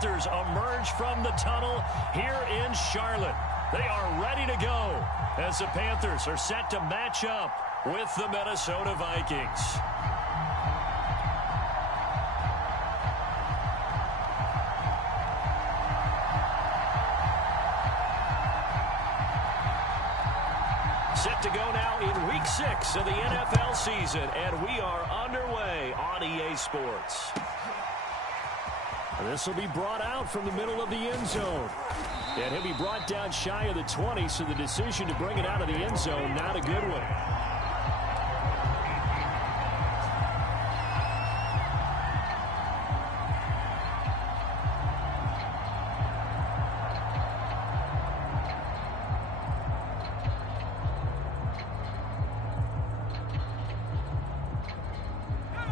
Panthers emerge from the tunnel here in Charlotte. They are ready to go as the Panthers are set to match up with the Minnesota Vikings. Set to go now in Week 6 of the NFL season, and we are underway on EA Sports. This will be brought out from the middle of the end zone. And he'll be brought down shy of the 20, so the decision to bring it out of the end zone, not a good one.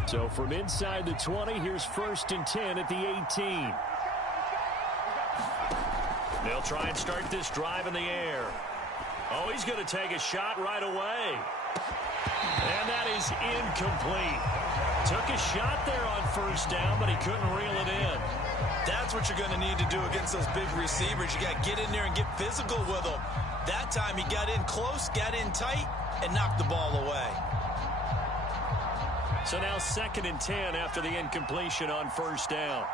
So from inside the 20, here's 1st and 10 at the 18. They'll try and start this drive in the air. Oh, he's going to take a shot right away. And that is incomplete. Took a shot there on 1st down, but he couldn't reel it in. That's what you're going to need to do against those big receivers. You got to get in there and get physical with them. That time he got in close, got in tight, and knocked the ball away. So now 2nd and 10 after the incompletion on 1st down.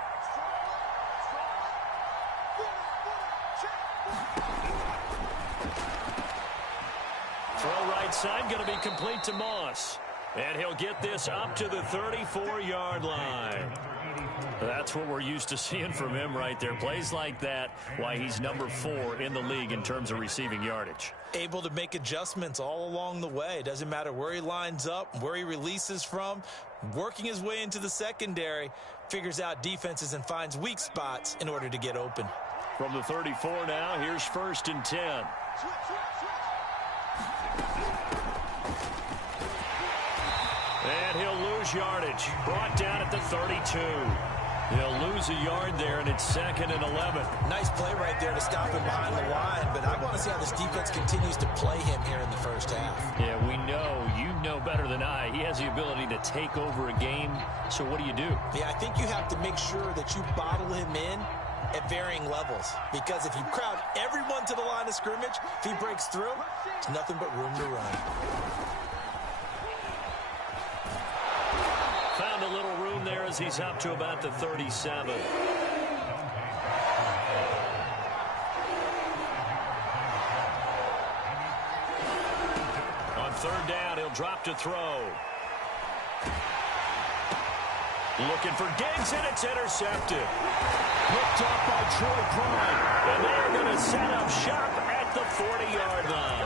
Throw right side, going to be complete to Moss. And he'll get this up to the 34-yard line. That's what we're used to seeing from him right there. Plays like that, why he's number 4 in the league in terms of receiving yardage. Able to make adjustments all along the way. Doesn't matter where he lines up, where he releases from. Working his way into the secondary, figures out defenses and finds weak spots in order to get open. From the 34 now, here's 1st and 10. And he'll lose yardage. Brought down at the 32. He'll lose a yard there, and it's 2nd and 11. Nice play right there to stop him behind the line, but I want to see how this defense continues to play him here in the 1st half. Yeah, we know. You know better than I. He has the ability to take over a game, so what do you do? Yeah, I think you have to make sure that you bottle him in at varying levels, because if you crowd everyone to the line of scrimmage, if he breaks through, it's nothing but room to run. Found a little room there as he's up to about the 37. On 3rd down, he'll drop to throw. Looking for Diggs, and it's intercepted. Picked off by Troy Prime. And they're going to set up shop at the 40-yard line.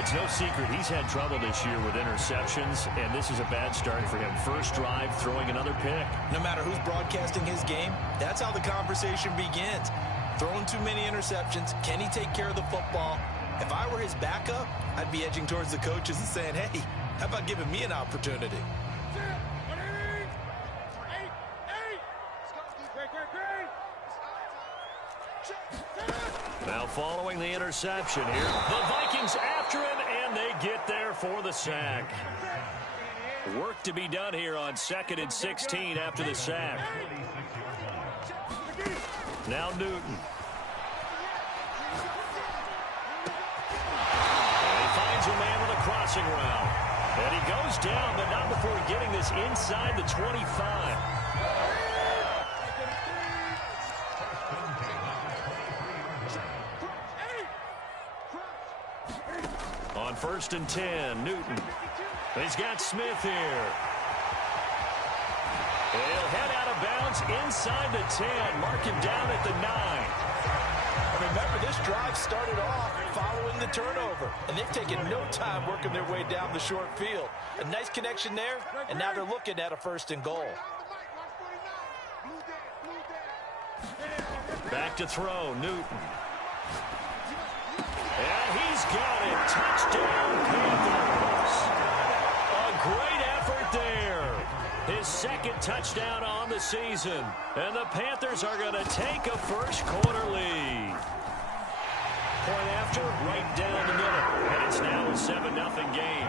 It's no secret he's had trouble this year with interceptions, and this is a bad start for him. 1st drive, throwing another pick. No matter who's broadcasting his game, that's how the conversation begins. Throwing too many interceptions, can he take care of the football? If I were his backup, I'd be edging towards the coaches and saying, hey, how about giving me an opportunity? Now following the interception here, the Vikings after him, and they get there for the sack. Work to be done here on 2nd and 16 after the sack. Now Newton. And he finds a man with a crossing route. And he goes down, but not before getting this inside the 25. On 1st and 10, Newton. He's got Smith here. He'll head out of bounds inside the 10. Mark him down at the 9. And remember, this drive started off following the turnover, and they've taken no time working their way down the short field. A nice connection there, and now they're looking at a 1st and goal. Back to throw, Newton. And he's got it. Touchdown, Panthers. A great effort there. His 2nd touchdown on the season. And the Panthers are going to take a first-quarter lead. Point after, right down the middle. And it's now a 7-0 game.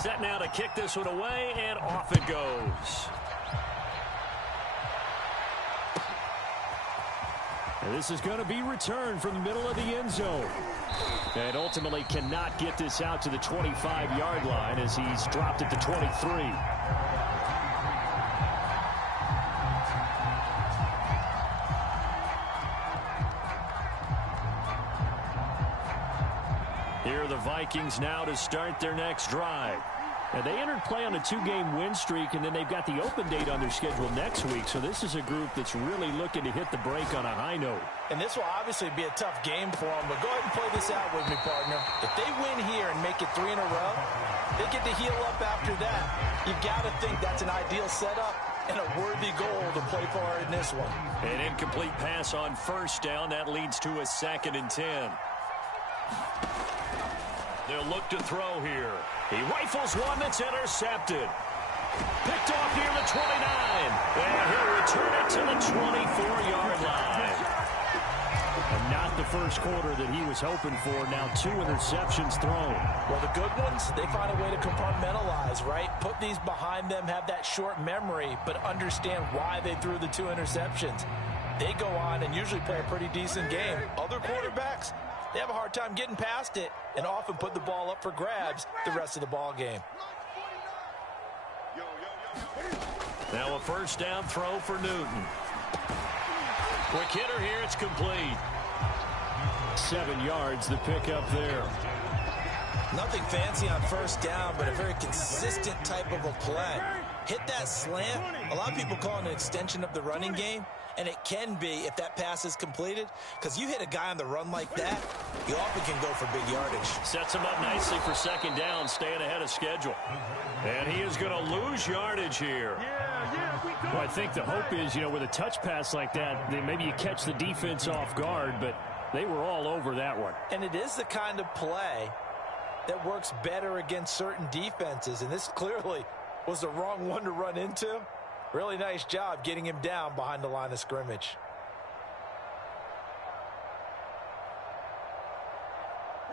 Set now to kick this one away, and off it goes. And this is going to be returned from the middle of the end zone. And ultimately cannot get this out to the 25-yard line as he's dropped at the 23. Here are the Vikings now to start their next drive. And they entered play on a 2-game win streak, and then they've got the open date on their schedule next week. So this is a group that's really looking to hit the break on a high note. And this will obviously be a tough game for them, but go ahead and play this out with me, partner. If they win here and make it 3 in a row, they get to heal up after that. You've got to think that's an ideal setup and a worthy goal to play for in this one. An incomplete pass on first down. That leads to a 2nd and 10. They'll look to throw here. He rifles one that's intercepted. Picked off near the 29. And he'll return it to the 24-yard line. And not the first quarter that he was hoping for. Now 2 interceptions thrown. Well, the good ones, they find a way to compartmentalize, right? Put these behind them, have that short memory, but understand why they threw the 2 interceptions. They go on and usually play a pretty decent game. Other quarterbacks, they have a hard time getting past it and often put the ball up for grabs the rest of the ball game. Now a first down throw for Newton. Quick hitter here, it's complete. 7 yards, the pickup there. Nothing fancy on first down, but a very consistent type of a play. Hit that slant. A lot of people call it an extension of the running game, and it can be if that pass is completed, because you hit a guy on the run like that, you often can go for big yardage. Sets him up nicely for 2nd down, staying ahead of schedule. And he is going to lose yardage here. Well, I think the hope is, with a touch pass like that, then maybe you catch the defense off guard, but they were all over that one. And it is the kind of play that works better against certain defenses, and this clearly was the wrong one to run into. Really nice job getting him down behind the line of scrimmage.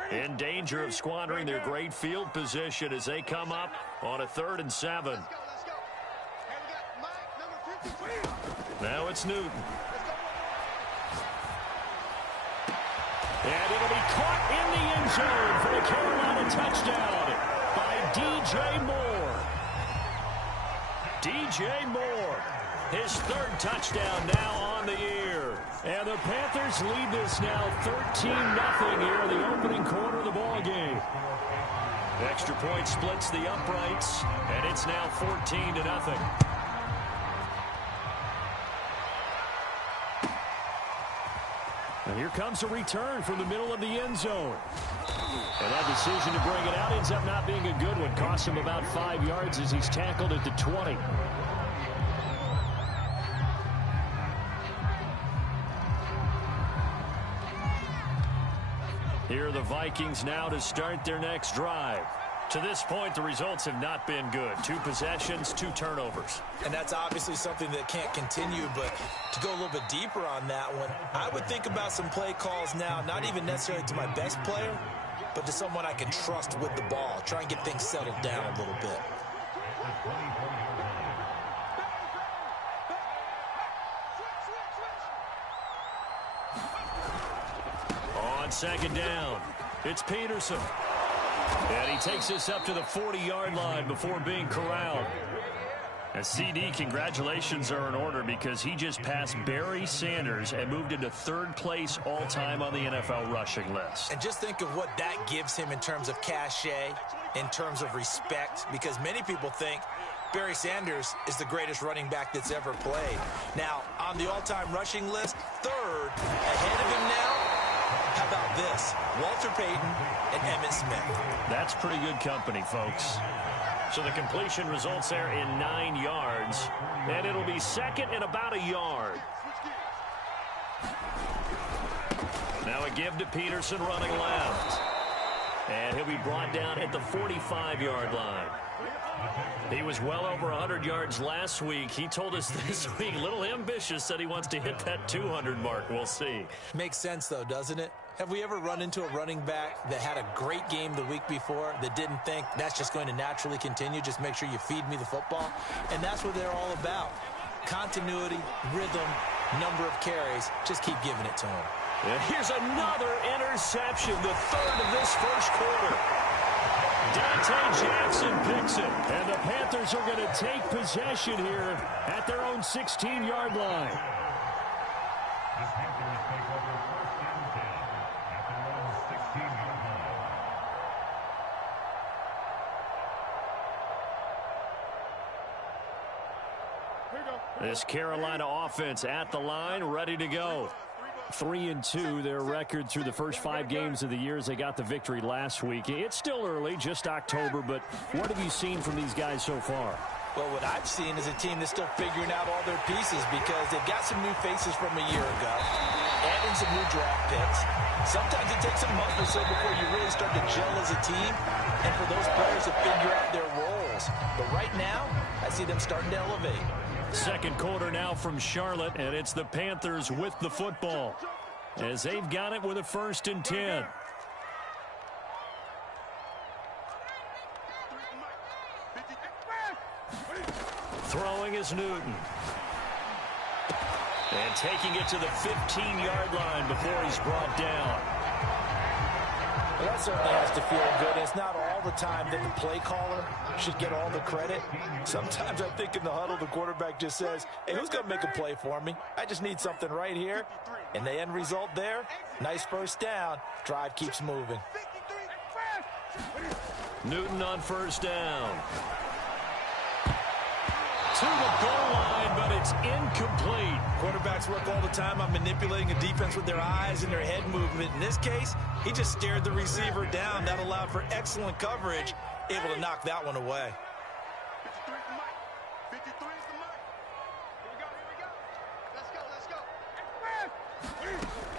In danger of squandering their great field position as they come up on a 3rd and 7. Now it's Newton. And it'll be caught in the end zone for a Carolina touchdown by DJ Moore. DJ Moore, his 3rd touchdown now on the year. And the Panthers lead this now 13-0 here in the opening quarter of the ball game. Extra point splits the uprights, and it's now 14-0. And here comes a return from the middle of the end zone. And that decision to bring it out ends up not being a good one. Costs him about 5 yards as he's tackled at the 20. Here are the Vikings now to start their next drive. To this point, the results have not been good. 2 possessions, 2 turnovers. And that's obviously something that can't continue, but to go a little bit deeper on that one, I would think about some play calls now, not even necessarily to my best player, but to someone I can trust with the ball. Try and get things settled down a little bit. On 2nd down, it's Peterson. And he takes this up to the 40-yard line before being corralled. And CD, congratulations are in order because he just passed Barry Sanders and moved into 3rd place all-time on the NFL rushing list. And just think of what that gives him in terms of cachet, in terms of respect, because many people think Barry Sanders is the greatest running back that's ever played. Now, on the all-time rushing list, 3rd, ahead of him now, how about this? Walter Payton and Emmitt Smith. That's pretty good company, folks. So the completion results there in 9 yards, and it'll be 2nd and about a yard. Now a give to Peterson running left. And he'll be brought down at the 45-yard line. He was well over 100 yards last week. He told us this week, a little ambitious, said he wants to hit that 200 mark. We'll see. Makes sense, though, doesn't it? Have we ever run into a running back that had a great game the week before that didn't think that's just going to naturally continue? Just make sure you feed me the football. And that's what they're all about. Continuity, rhythm, number of carries. Just keep giving it to him. And here's another interception, the third of this first quarter. Dante Jackson picks it. And the Panthers are going to take possession here at their own 16-yard line. This Carolina offense at the line, ready to go. 3-2, their record through the first 5 games of the year as they got the victory last week. It's still early, just October, but what have you seen from these guys so far? Well, what I've seen is a team that's still figuring out all their pieces because they've got some new faces from a year ago, adding some new draft picks. Sometimes it takes a month or so before you really start to gel as a team and for those players to figure out their roles. But right now, I see them starting to elevate. Second quarter now from Charlotte, and it's the Panthers with the football as they've got it with a 1st and 10. Throwing is Newton. And taking it to the 15-yard line before he's brought down. Well, that certainly has to feel good. It's not all the time that the play caller should get all the credit. Sometimes I think in the huddle, the quarterback just says, hey, who's going to make a play for me? I just need something right here. And the end result there, nice first down. Drive keeps moving. Newton on 1st down. To the goal line, but it's incomplete. Quarterbacks work all the time on manipulating a defense with their eyes and their head movement. In this case, he just stared the receiver down. That allowed for excellent coverage, able to knock that one away. 53 is the mark. Here we go. Let's go.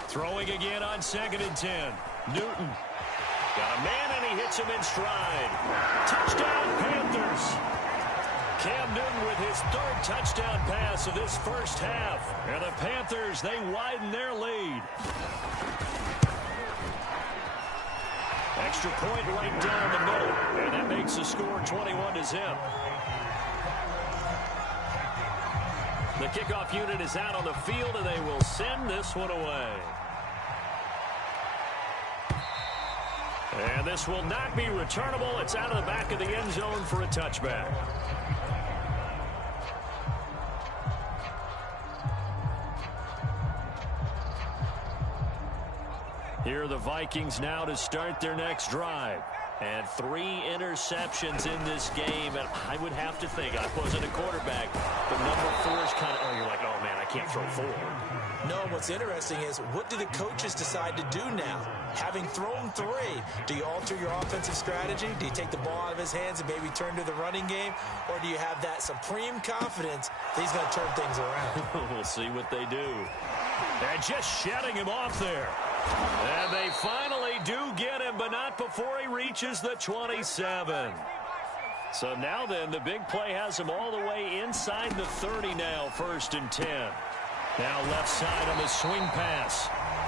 Throwing again on 2nd and 10. Newton got a man, and he hits him in stride. Touchdown, Panthers. Cam Newton with his 3rd touchdown pass of this first half. And the Panthers, they widen their lead. Extra point right down the middle. And that makes the score 21-0. The kickoff unit is out on the field, and they will send this one away. And this will not be returnable. It's out of the back of the end zone for a touchback. Here are the Vikings now to start their next drive. And 3 interceptions in this game. And I would have to think, I wasn't a quarterback, but number 4 is kind of, oh, you're like, oh, man, I can't throw 4. No, what's interesting is, what do the coaches decide to do now? Having thrown 3, do you alter your offensive strategy? Do you take the ball out of his hands and maybe turn to the running game? Or do you have that supreme confidence that he's going to turn things around? We'll see what they do. And just shutting him off there. And they finally do get him, but not before he reaches the 27. So now then, the big play has him all the way inside the 30 now, 1st and 10. Now left side on the swing pass.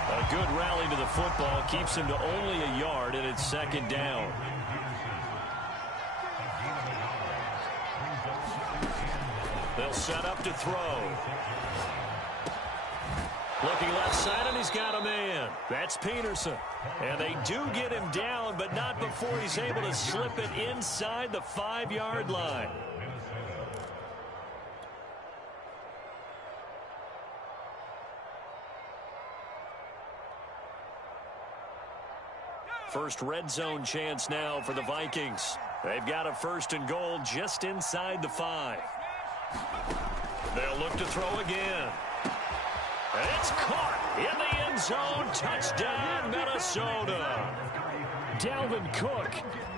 A good rally to the football keeps him to only a yard, and it's 2nd down. They'll set up to throw. Looking left side, and he's got a man. That's Peterson. And they do get him down, but not before he's able to slip it inside the 5-yard line. First red zone chance now for the Vikings. They've got a 1st and goal just inside the 5. They'll look to throw again. And it's caught in the end zone. Touchdown, Minnesota. Dalvin Cook,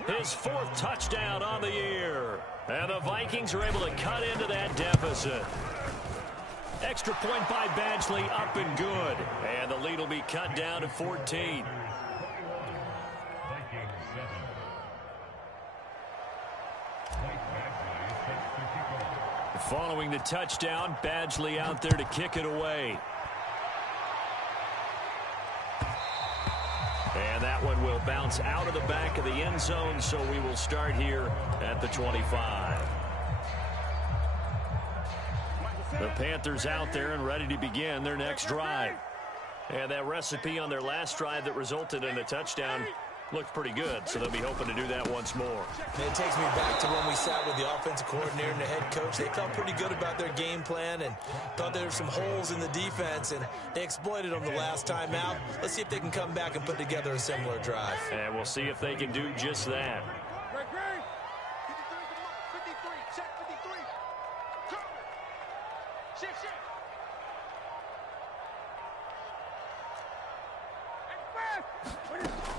his 4th touchdown on the year. And the Vikings are able to cut into that deficit. Extra point by Badgley, up and good. And the lead will be cut down to 14. Following the touchdown, Badgley out there to kick it away. And that one will bounce out of the back of the end zone, so we will start here at the 25. The Panthers out there and ready to begin their next drive. And that recipe on their last drive that resulted in a touchdown looked pretty good, so they'll be hoping to do that once more. And it takes me back to when we sat with the offensive coordinator and the head coach. They felt pretty good about their game plan and thought there were some holes in the defense, and they exploited them the last time out. Let's see if they can come back and put together a similar drive. And we'll see if they can do just that.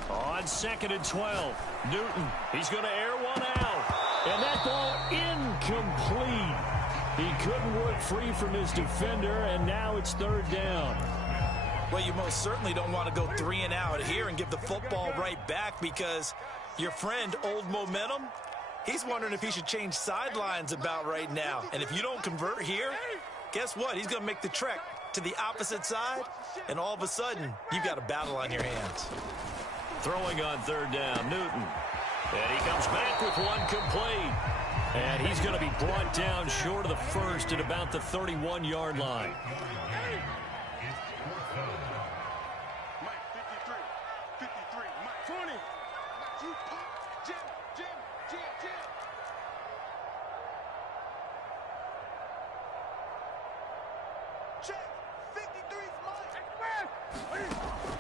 On 2nd and 12, Newton, he's going to air one out. And that ball incomplete. He couldn't work free from his defender, and now it's 3rd down. Well, you most certainly don't want to go 3 and out here and give the football right back, because your friend, Old Momentum, he's wondering if he should change sidelines about right now. And if you don't convert here, guess what? He's going to make the trek to the opposite side, and all of a sudden, you've got a battle on your hands. Throwing on 3rd down, Newton. And he comes back with one complete. And he's going to be brought down short of the first at about the 31-yard line.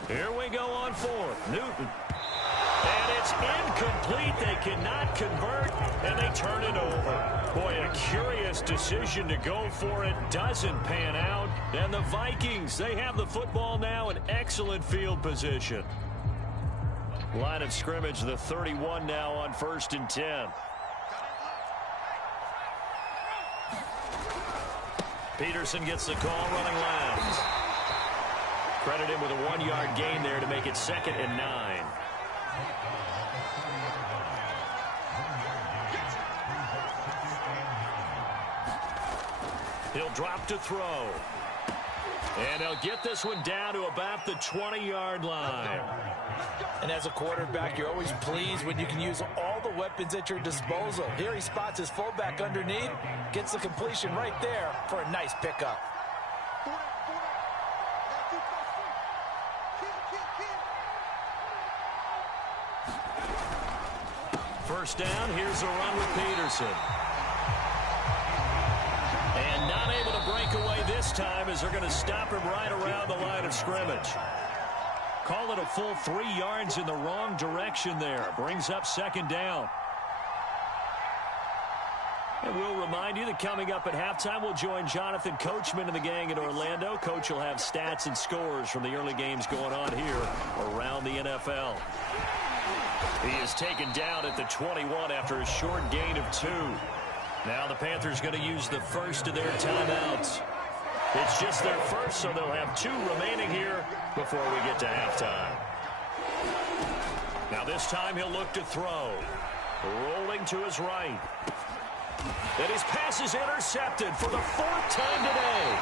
Here we go on 4th. Newton. And it's incomplete. They cannot convert, and they turn it over. Boy, a curious decision to go for it. Doesn't pan out. And the Vikings, they have the football now in excellent field position. Line of scrimmage, the 31 now on 1st and 10. Peterson gets the call, running left. Credit him with a 1-yard gain there to make it 2nd and 9. He'll drop to throw. And he'll get this one down to about the 20-yard line. And as a quarterback, you're always pleased when you can use all the weapons at your disposal. Here he spots his fullback underneath, gets the completion right there for a nice pickup. First down, here's a run with Peterson. And not able to break away this time as they're going to stop him right around the line of scrimmage. Call it a full 3 yards in the wrong direction there. Brings up 2nd down. And we'll remind you that coming up at halftime, we'll join Jonathan Coachman and the gang in Orlando. Coach will have stats and scores from the early games going on here around the NFL. He is taken down at the 21 after a short gain of 2. Now the Panthers going to use the first of their timeouts. It's just their first, so they'll have 2 remaining here before we get to halftime. Now this time he'll look to throw. Rolling to his right. And his pass is intercepted for the 4th time today.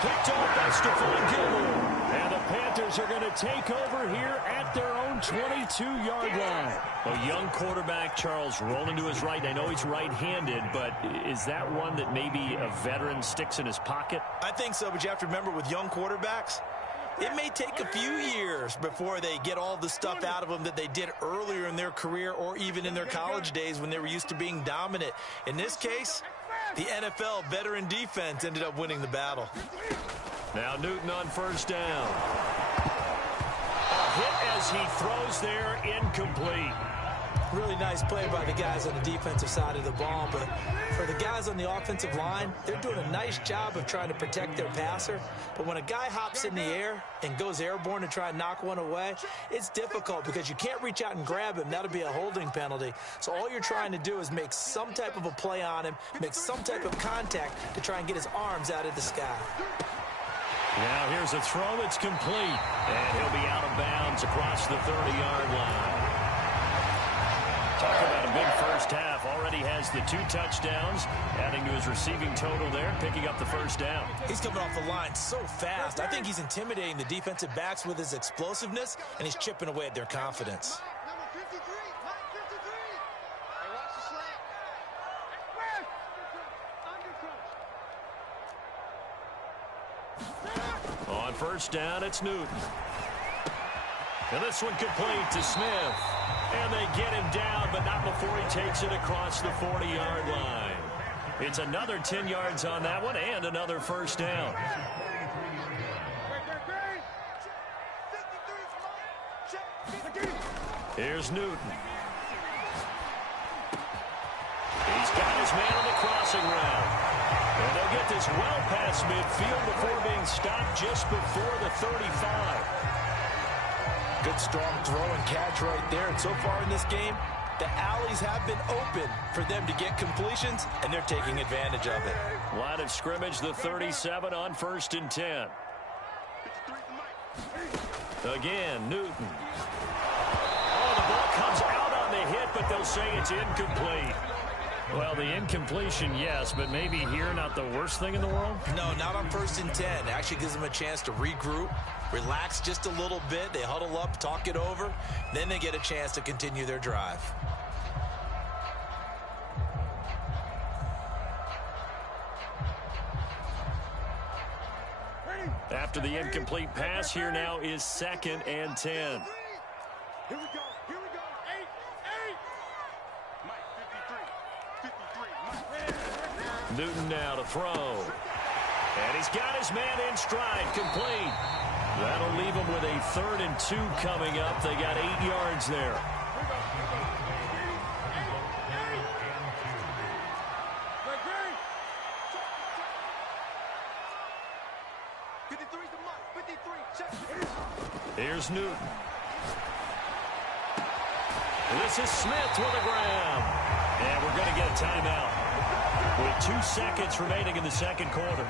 Picked off by Stephon Gilmore. And the Panthers are going to take over here at their own 22-yard line. A young quarterback, Charles, rolling to his right. I know he's right-handed, but is that one that maybe a veteran sticks in his pocket? I think so, but you have to remember with young quarterbacks, it may take a few years before they get all the stuff out of them that they did earlier in their career or even in their college days when they were used to being dominant. In this case, the NFL veteran defense ended up winning the battle. Now Newton on first down. A hit as he throws there, incomplete. Really nice play by the guys on the defensive side of the ball, but for the guys on the offensive line, they're doing a nice job of trying to protect their passer. But when a guy hops in the air and goes airborne to try and knock one away, it's difficult because you can't reach out and grab him. That'll be a holding penalty. So all you're trying to do is make some type of a play on him, make some type of contact to try and get his arms out of the sky. Now here's a throw that's complete, and he'll be out of bounds across the 30-yard line. Talk about a big first half. Already already has the 2 touchdowns, adding to his receiving total there, picking up the first down. He's coming off the line so fast. I think he's intimidating the defensive backs with his explosiveness, and he's chipping away at their confidence. On first down, it's Newton. And this one complete to Smith. And they get him down, but not before he takes it across the 40-yard line. It's another 10 yards on that one and another first down. Here's Newton. He's got his man on the crossing route. And they'll get this well past midfield before being stopped just before the 35. Good strong throw and catch right there. And so far in this game, the alleys have been open for them to get completions, and they're taking advantage of it. Line of scrimmage, the 37 on 1st and 10. Again, Newton. Oh, the ball comes out on the hit, but they'll say it's incomplete. Well, the incompletion, yes, but maybe here not the worst thing in the world? No, not on 1st and 10. It actually gives them a chance to regroup, relax just a little bit. They huddle up, talk it over. Then they get a chance to continue their drive. After the incomplete pass, here now is 2nd and 10. Here we go. Here we go. 8. Mike, 53. Newton now to throw. And he's got his man in stride, complete. That'll leave him with a 3rd and 2 coming up. They got 8 yards there. Here's Newton. This is Smith with a grab. And we're going to get a timeout with 2 seconds remaining in the second quarter.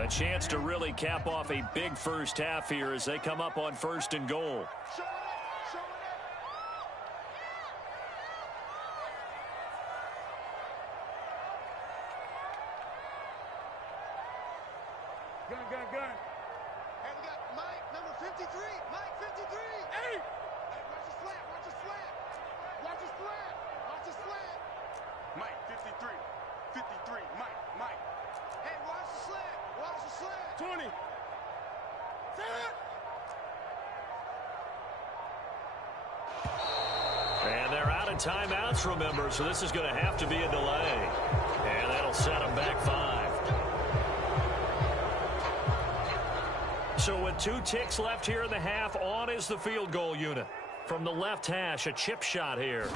A chance to really cap off a big first half here as they come up on 1st and goal. Gun. Hey, we got Mike, number 53. Mike, 53. Hey! Watch his slant. Watch his slant. Mike, 53. 53. Mike. Hey, watch the slant. 20. And they're out of timeouts, remember, so this is going to have to be a delay. And that'll set them back 5. So with 2 ticks left here in the half, on is the field goal unit. From the left hash, a chip shot here.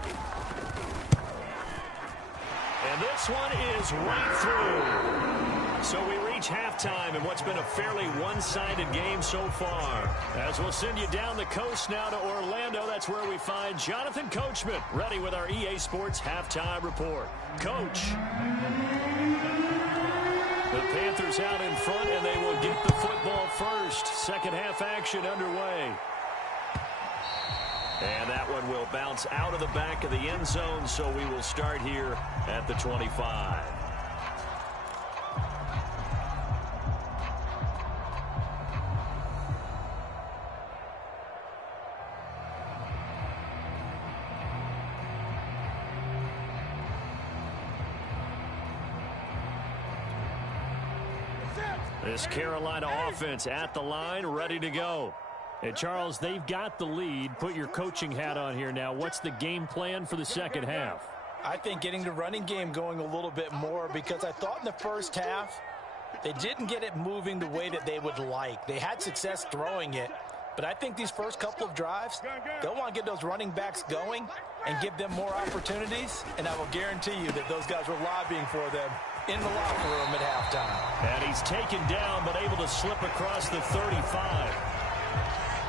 And this one is right through. So we reach halftime in what's been a fairly one-sided game so far. As we'll send you down the coast now to Orlando, that's where we find Jonathan Coachman, ready with our EA Sports Halftime Report. Coach. The Panthers out in front, and they will get the football first. Second half action underway. And that one will bounce out of the back of the end zone, so we will start here at the 25. This Carolina offense at the line, ready to go. And, Charles, they've got the lead. Put your coaching hat on here now. What's the game plan for the second half? I think getting the running game going a little bit more, because I thought in the first half they didn't get it moving the way that they would like. They had success throwing it, but I think these first couple of drives, they'll want to get those running backs going and give them more opportunities, and I will guarantee you that those guys were lobbying for them in the locker room at halftime. And he's taken down but able to slip across the 35.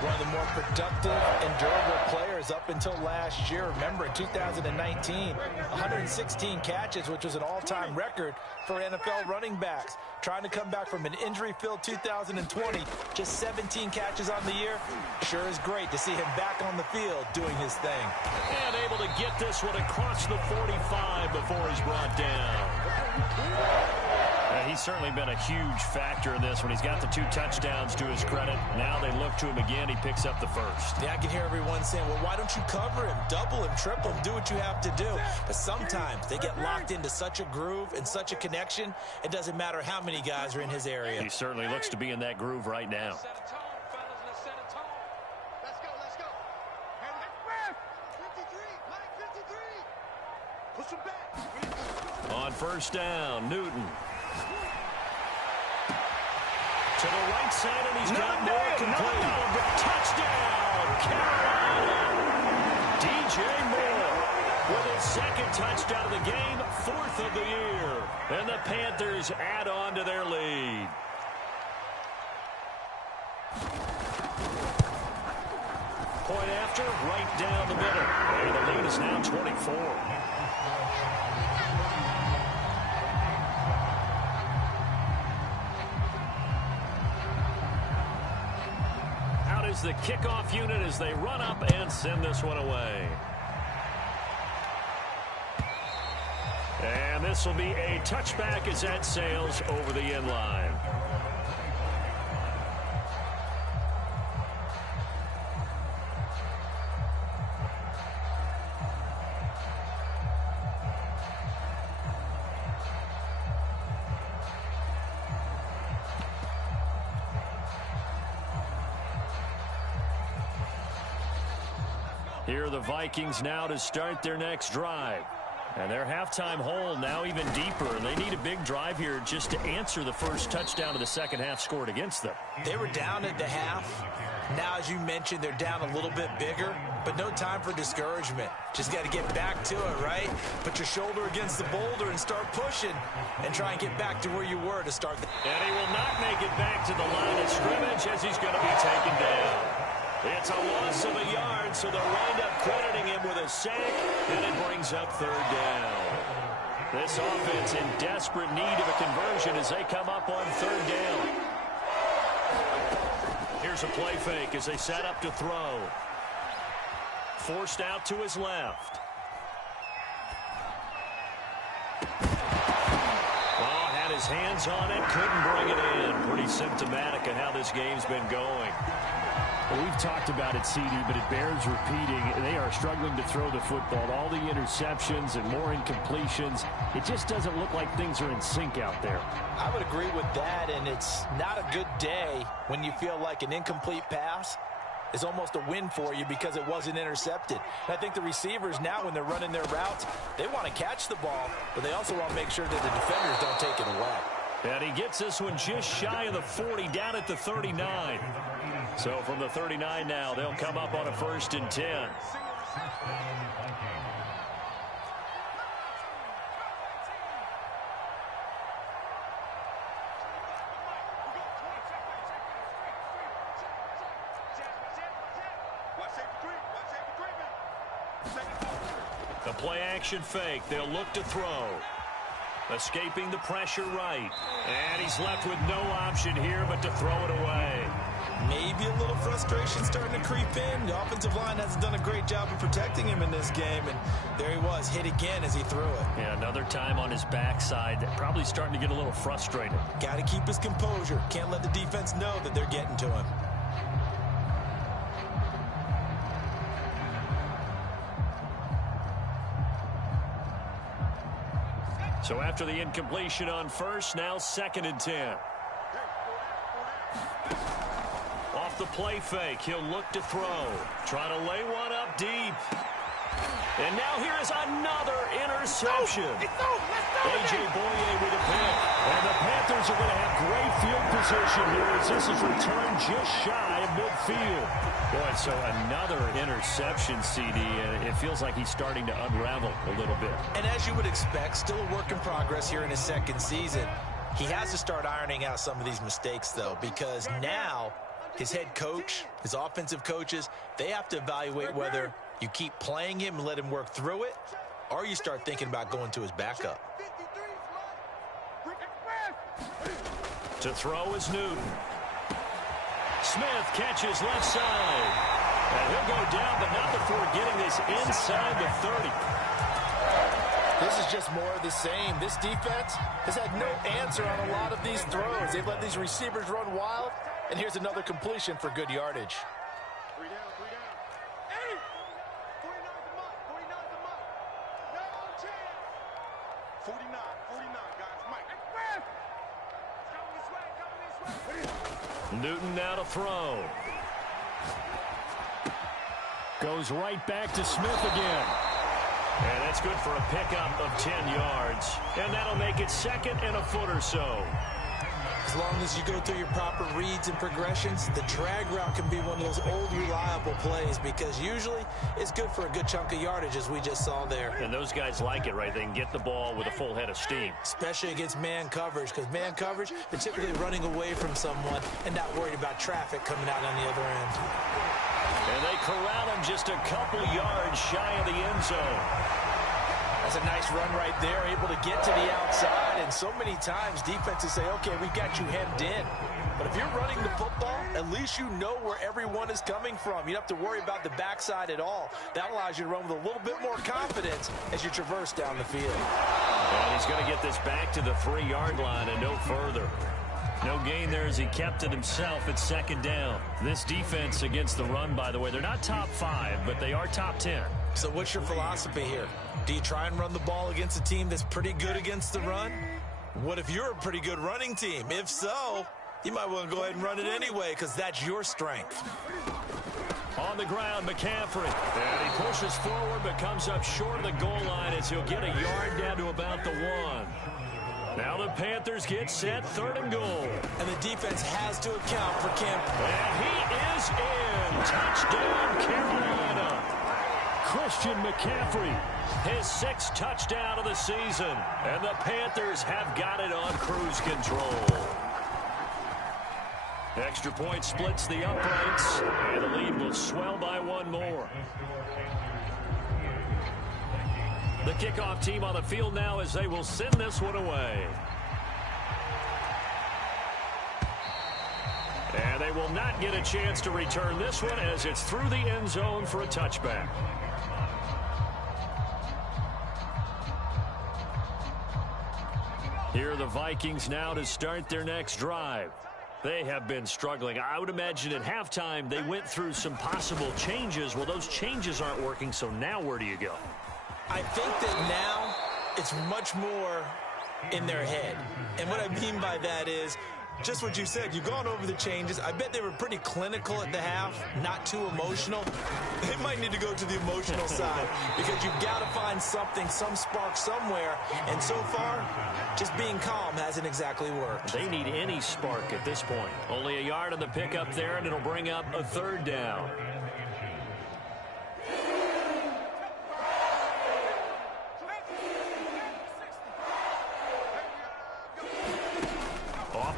One of the more productive and durable players up until last year. Remember, in 2019, 116 catches, which was an all-time record for NFL running backs. Trying to come back from an injury-filled 2020, just 17 catches on the year. Sure is great to see him back on the field doing his thing. And able to get this one across the 45 before he's brought down. He's certainly been a huge factor in this when he's got the 2 touchdowns to his credit. Now they look to him again. He picks up the first. Yeah, I can hear everyone saying, well, why don't you cover him, double him, triple him, do what you have to do. But sometimes they get locked into such a groove and such a connection, it doesn't matter how many guys are in his area. He certainly looks to be in that groove right now. Let's go, let's go. 53, Mike 53. Push him back. On first down, Newton. To the right side, and he's got more complete. Touchdown, Carolina! DJ Moore with his second touchdown of the game, 4th of the year. And the Panthers add on to their lead. Point after, right down the middle. And the lead is now 24. Is the kickoff unit as they run up and send this one away. And this will be a touchback as that sails over the end line. Here are the Vikings now to start their next drive. And their halftime hole now even deeper. They need a big drive here just to answer the first touchdown of the second half scored against them. They were down at the half. Now, as you mentioned, they're down a little bit bigger, but no time for discouragement. Just got to get back to it, right? Put your shoulder against the boulder and start pushing and try and get back to where you were to start. And he will not make it back to the line of scrimmage as he's going to be taken down. It's a loss of a yard, so they'll wind up crediting him with a sack, and it brings up 3rd down. This offense in desperate need of a conversion as they come up on 3rd down. Here's a play fake as they set up to throw. Forced out to his left. Oh, had his hands on it, couldn't bring it in. Pretty symptomatic of how this game's been going. Well, we've talked about it, CD, but it bears repeating. They are struggling to throw the football. All the interceptions and more incompletions. It just doesn't look like things are in sync out there. I would agree with that, and it's not a good day when you feel like an incomplete pass is almost a win for you because it wasn't intercepted. And I think the receivers now, when they're running their routes, they want to catch the ball, but they also want to make sure that the defenders don't take it away. And he gets this one just shy of the 40, down at the 39. So from the 39 now, they'll come up on a 1st and 10. The play action fake. They'll look to throw. Escaping the pressure right. And he's left with no option here but to throw it away. Maybe a little frustration starting to creep in. The offensive line hasn't done a great job of protecting him in this game. And there he was, hit again as he threw it. Yeah, another time on his backside. Probably starting to get a little frustrated. Got to keep his composure. Can't let the defense know that they're getting to him. So after the incompletion on 1st, now 2nd and 10. Off the play fake, he'll look to throw. Trying to lay one up deep. And now here is another interception. A.J. Boye with a pick. And the Panthers are going to have great field position here as this is returned just shy of midfield. Boy, so another interception, CD, and it feels like he's starting to unravel a little bit. And as you would expect, still a work in progress here in his 2nd season. He has to start ironing out some of these mistakes, though, because now his head coach, his offensive coaches, they have to evaluate whether you keep playing him and let him work through it, or you start thinking about going to his backup. To throw is Newton. Smith catches left side. And he'll go down, but not before getting this inside the 30. This is just more of the same. This defense has had no answer on a lot of these throws. They've let these receivers run wild, and here's another completion for good yardage. 3 down, 3 down. 8! 49's the mark, 49's the mark. No chance. 49, guys. Mike. Express! Coming this way. Newton now to throw. Goes right back to Smith again. And that's good for a pickup of 10 yards. And that'll make it second and a foot or so. As long as you go through your proper reads and progressions, the drag route can be one of those old reliable plays because usually it's good for a good chunk of yardage, as we just saw there. And those guys like it, right? They can get the ball with a full head of steam. Especially against man coverage, because man coverage, they're typically running away from someone and not worried about traffic coming out on the other end. And they corral him just a couple yards shy of the end zone. That's a nice run right there, able to get to the outside. And so many times defenses say, okay, we got you hemmed in. But if you're running the football, at least you know where everyone is coming from. You don't have to worry about the backside at all. That allows you to run with a little bit more confidence as you traverse down the field. And he's going to get this back to the 3-yard line and no further. No gain there as he kept it himself at second down. This defense against the run, by the way, they're not top 5, but they are top 10. So what's your philosophy here? Do you try and run the ball against a team that's pretty good against the run? What if you're a pretty good running team? If so, you might want to go ahead and run it anyway because that's your strength. On the ground, McCaffrey. And he pushes forward but comes up short of the goal line as he'll get a yard down to about the 1. Now the Panthers get set, 3rd and goal. And the defense has to account for Kemp. And he is in. Touchdown, Carolina. Christian McCaffrey. His 6th touchdown of the season. And the Panthers have got it on cruise control. Extra point splits the uprights. And the lead will swell by 1 more. The kickoff team on the field now as they will send this one away. And they will not get a chance to return this one as it's through the end zone for a touchback. Here are the Vikings now to start their next drive. They have been struggling. I would imagine at halftime they went through some possible changes. Well, those changes aren't working, so now where do you go? I think that now it's much more in their head. And what I mean by that is just what you said. You've gone over the changes. I bet they were pretty clinical at the half, not too emotional. They might need to go to the emotional side because you've got to find something, some spark somewhere. And so far, just being calm hasn't exactly worked. They need any spark at this point. Only a yard on the pickup there, and it'll bring up a 3rd down.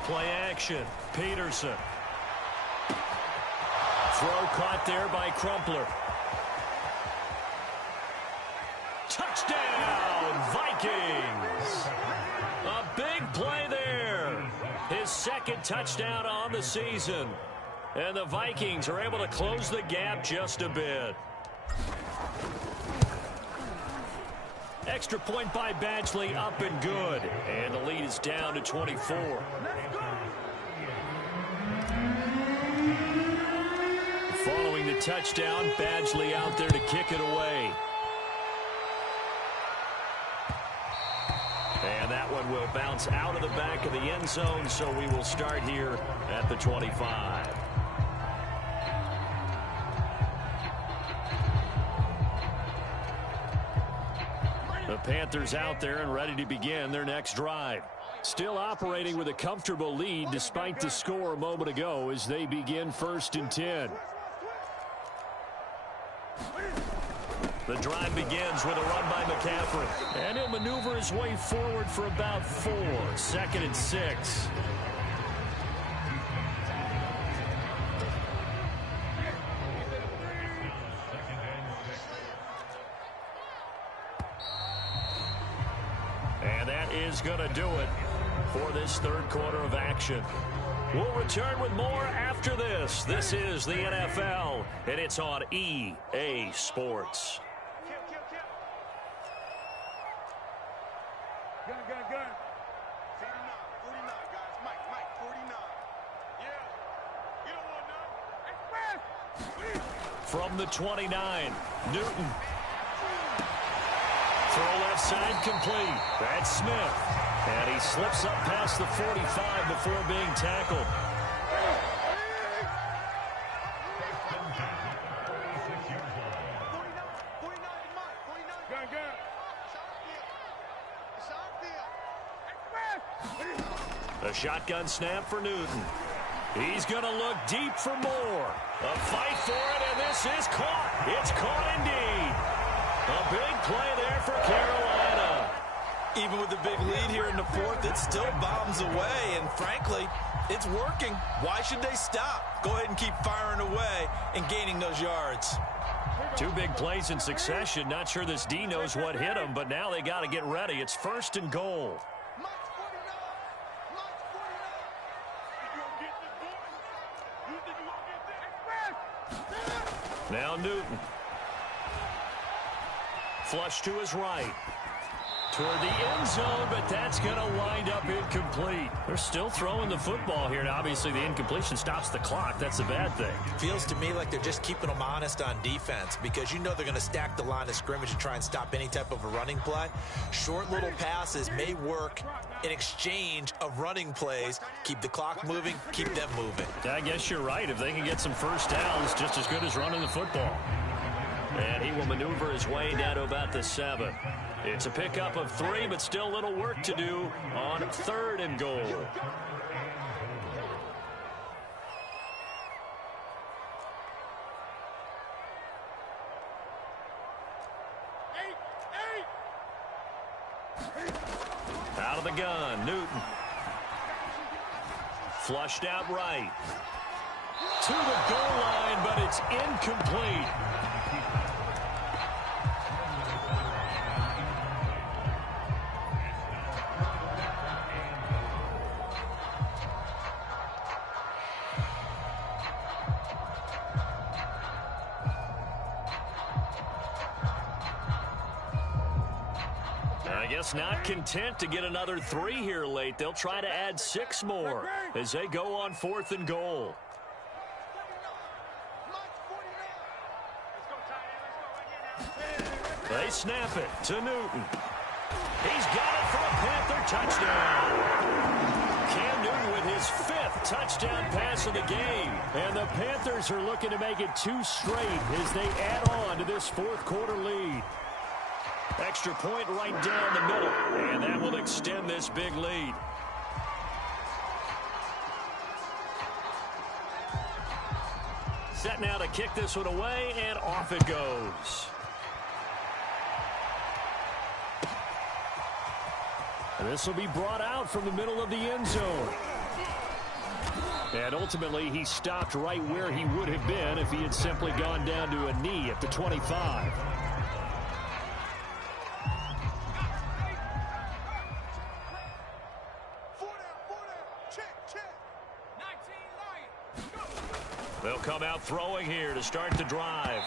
Play action. Peterson. Throw caught there by Crumpler. Touchdown, Vikings. A big play there. His 2nd touchdown on the season. And the Vikings are able to close the gap just a bit. Extra point by Badgley, up and good. And the lead is down to 24. Following the touchdown, Badgley out there to kick it away. And that one will bounce out of the back of the end zone, so we will start here at the 25. The Panthers out there and ready to begin their next drive. Still operating with a comfortable lead despite the score a moment ago as they begin 1st and 10. The drive begins with a run by McCaffrey. And he'll maneuver his way forward for about 4. 2nd and 6. is going to do it for this third quarter of action. We'll return with more after this. This is the NFL, and it's on EA Sports. Gun. 49, 49, guys. Mike, 49. Yeah. You don't want none. From the 29, Newton. Throw left side complete. That's Smith. And he slips up past the 45 before being tackled. A shotgun snap for Newton. He's going to look deep for more. A fight for it, and this is caught. It's caught indeed. A big play there for Carolina. Even with the big lead here in the fourth, it still bombs away, and frankly, it's working. Why should they stop? Go ahead and keep firing away and gaining those yards. Two big plays in succession. Not sure this D knows what hit him, but now they got to get ready. It's 1st and goal. Now Newton. Flush to his right. Toward the end zone, but that's going to wind up incomplete. They're still throwing the football here, and obviously the incompletion stops the clock. That's a bad thing. Feels to me like they're just keeping them honest on defense because you know they're going to stack the line of scrimmage and try and stop any type of a running play. Short little passes may work in exchange of running plays. Keep the clock moving, keep them moving. I guess you're right. If they can get some first downs, just as good as running the football. And he will maneuver his way down to about the 7. It's a pickup of 3, but still a little work to do on 3rd and goal. Out of the gun, Newton. Flushed out right. To the goal line, but it's incomplete. Not content to get another 3 here late. They'll try to add 6 more as they go on 4th and goal. They snap it to Newton. He's got it for a Panther touchdown. Cam Newton with his 5th touchdown pass of the game. And the Panthers are looking to make it 2 straight as they add on to this 4th quarter lead. Extra point right down the middle, and that will extend this big lead. Set now to kick this one away, and off it goes. And this will be brought out from the middle of the end zone. And ultimately, he stopped right where he would have been if he had simply gone down to a knee at the 25. They'll come out throwing here to start the drive.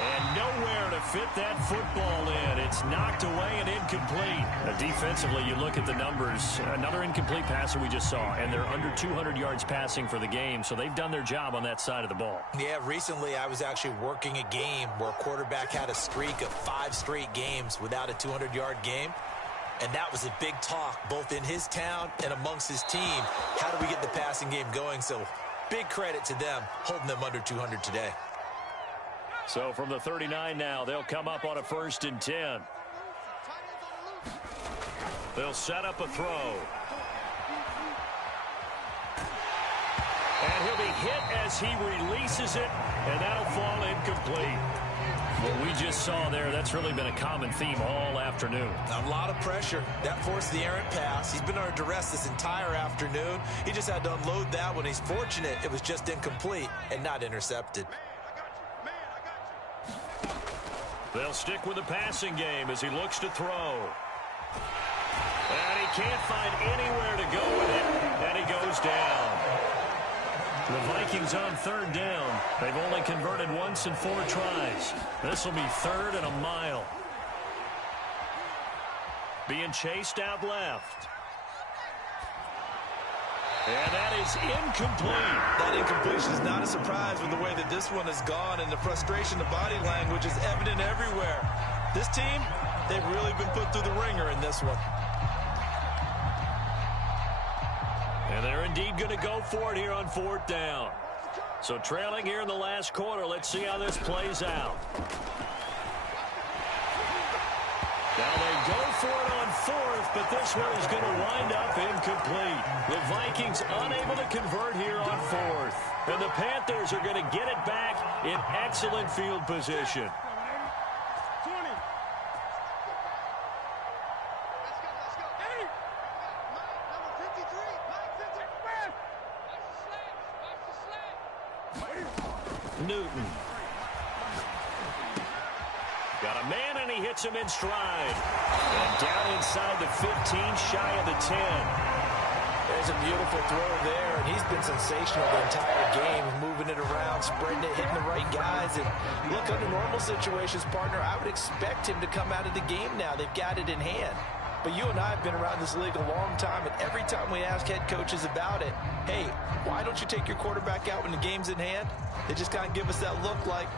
And nowhere to fit that football in. It's knocked away and incomplete. Defensively, you look at the numbers. Another incomplete passer we just saw, and they're under 200 yards passing for the game, so they've done their job on that side of the ball. Yeah, recently I was actually working a game where a quarterback had a streak of 5 straight games without a 200-yard game. And that was a big talk, both in his town and amongst his team. How do we get the passing game going? So big credit to them, holding them under 200 today. So from the 39 now, they'll come up on a 1st and 10. They'll set up a throw. And he'll be hit as he releases it, and that'll fall incomplete. What we just saw there, that's really been a common theme all afternoon. A lot of pressure. That forced the errant pass. He's been under duress this entire afternoon. He just had to unload that one. He's fortunate it was just incomplete and not intercepted. They'll stick with the passing game as he looks to throw. And he can't find anywhere to go with it, and he goes down. The Vikings on third down. They've only converted once in 4 tries. This will be 3rd and a mile. Being chased out left. And that is incomplete. That incompletion is not a surprise with the way that this one has gone, and the frustration, the body language is evident everywhere. This team, they've really been put through the ringer in this one. And they're indeed going to go for it here on 4th down. So trailing here in the last quarter, let's see how this plays out. Now they go for it on 4th, but this one is going to wind up incomplete. The Vikings unable to convert here on 4th. And the Panthers are going to get it back in excellent field position. Newton. Got a man, and he hits him in stride. And down inside the 15, shy of the 10. There's a beautiful throw there, and he's been sensational the entire game, moving it around, spreading it, hitting the right guys. And look, under normal situations, partner, I would expect him to come out of the game now. They've got it in hand. But you and I have been around this league a long time, and every time we ask head coaches about it, hey, why don't you take your quarterback out when the game's in hand? They just kind of give us that look like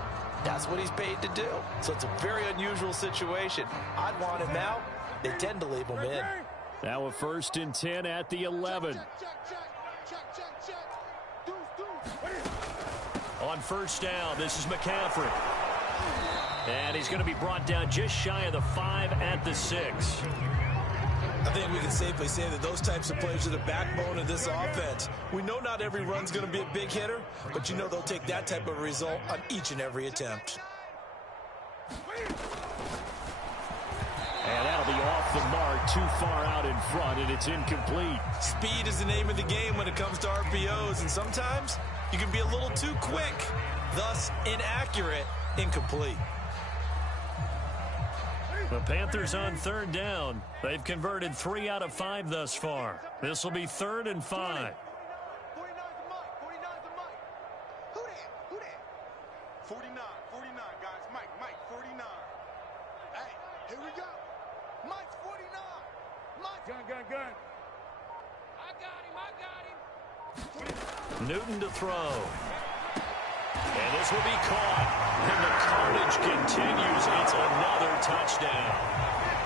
that's what he's paid to do. So it's a very unusual situation. I'd want him out. They tend to leave him in. Now a 1st and 10 at the 11. On 1st down, this is McCaffrey. And he's going to be brought down just shy of the 5 at the 6. I think we can safely say that those types of plays are the backbone of this offense. We know not every run's going to be a big hitter, but you know they'll take that type of result on each and every attempt. And that'll be off the mark, too far out in front, and it's incomplete. Speed is the name of the game when it comes to RPOs, and sometimes you can be a little too quick, thus inaccurate, incomplete. The Panthers on 3rd down. They've converted 3 out of 5 thus far. This will be 3rd and 5. 49, guys. Mike, 49. Hey, here we go. Mike, 49. Mike. Gun. I got him. Newton to throw. And this will be caught. And the carnage continues. It's another touchdown.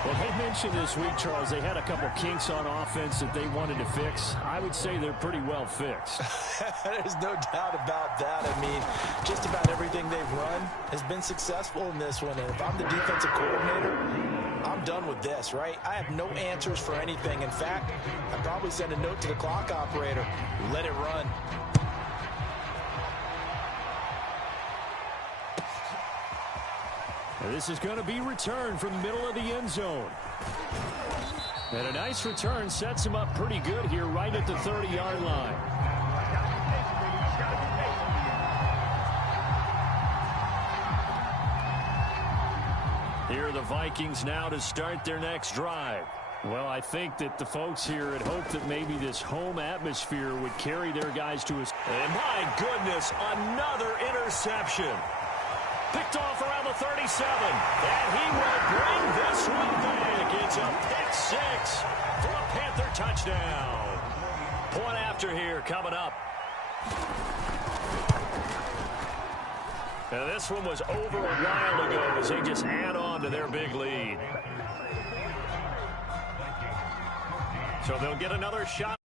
Well, they mentioned this week, Charles, they had a couple kinks on offense that they wanted to fix. I would say they're pretty well fixed. There's no doubt about that. I mean, just about everything they've run has been successful in this one. And if I'm the defensive coordinator, I'm done with this, right? I have no answers for anything. In fact, I'd probably send a note to the clock operator. Let it run. This is going to be returned from the middle of the end zone. And a nice return sets him up pretty good here right at the 30-yard line. Here are the Vikings now to start their next drive. Well, I think that the folks here had hoped that maybe this home atmosphere would carry their guys to us. And my goodness, another interception. Picked off around the 37. And he will bring this one back. It's a pick 6 for a Panther touchdown. Point after here coming up. And this one was over a while ago as they just add on to their big lead. So they'll get another shot.